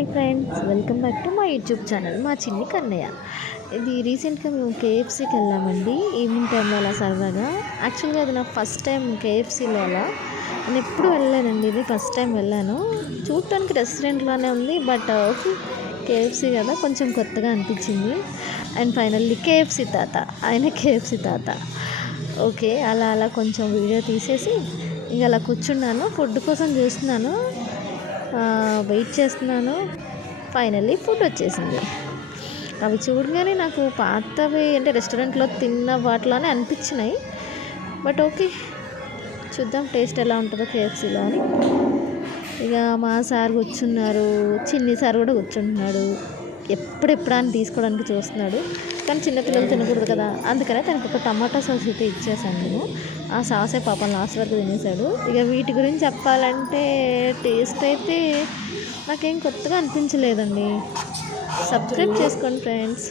Hi friends, welcome back to my YouTube channel మా చిన్ని కన్నయ్య. ఇది రీసెంట్గా మేము కేఎఫ్సీకి వెళ్ళామండి. ఈవినింగ్ టైంలో అలా సరదాగా. యాక్చువల్గా అది నా ఫస్ట్ టైం కేఎఫ్సీలో. అలా నేను ఎప్పుడు వెళ్ళలేదండి, ఇది ఫస్ట్ టైం వెళ్ళాను. చూడటానికి రెస్టారెంట్లోనే ఉంది, బట్ ఓకే కేఎఫ్సీ కదా కొంచెం కొత్తగా అనిపించింది. అండ్ ఫైనల్లీ కేఎఫ్సీ తాత, ఆయన కేఎఫ్సీ తాత. ఓకే, అలా అలా కొంచెం వీడియో తీసేసి ఇంక అలా కూర్చున్నాను. ఫుడ్ కోసం చూస్తున్నాను, వెయిట్ చేస్తున్నాను. ఫైనల్లీ ఫుడ్ వచ్చేసింది. అవి చూడగానే నాకు పాతవి అంటే రెస్టారెంట్లో తిన్న వాటిలోనే అనిపించినాయి. బట్ ఓకే, చూద్దాం టేస్ట్ ఎలా ఉంటుందో కేఎఫ్సీలో అని. ఇక మా సార్ కూర్చున్నారు, చిన్ని సార్ కూడా కూర్చుంటున్నాడు. ఎప్పుడెప్పుడా అని తీసుకోవడానికి చూస్తున్నాడు, కానీ చిన్నపిల్లలు తినకూడదు కదా, అందుకనే తనకు ఒక టమాటా సాస్ అయితే ఇచ్చేసాను నేను. ఆ సాసే పాపం లాస్ట్ వరకు తినేసాడు. ఇక వీటి గురించి చెప్పాలంటే టేస్ట్ అయితే నాకేం కొత్తగా అనిపించలేదండి. సబ్స్క్రైబ్ చేసుకోండి ఫ్రెండ్స్.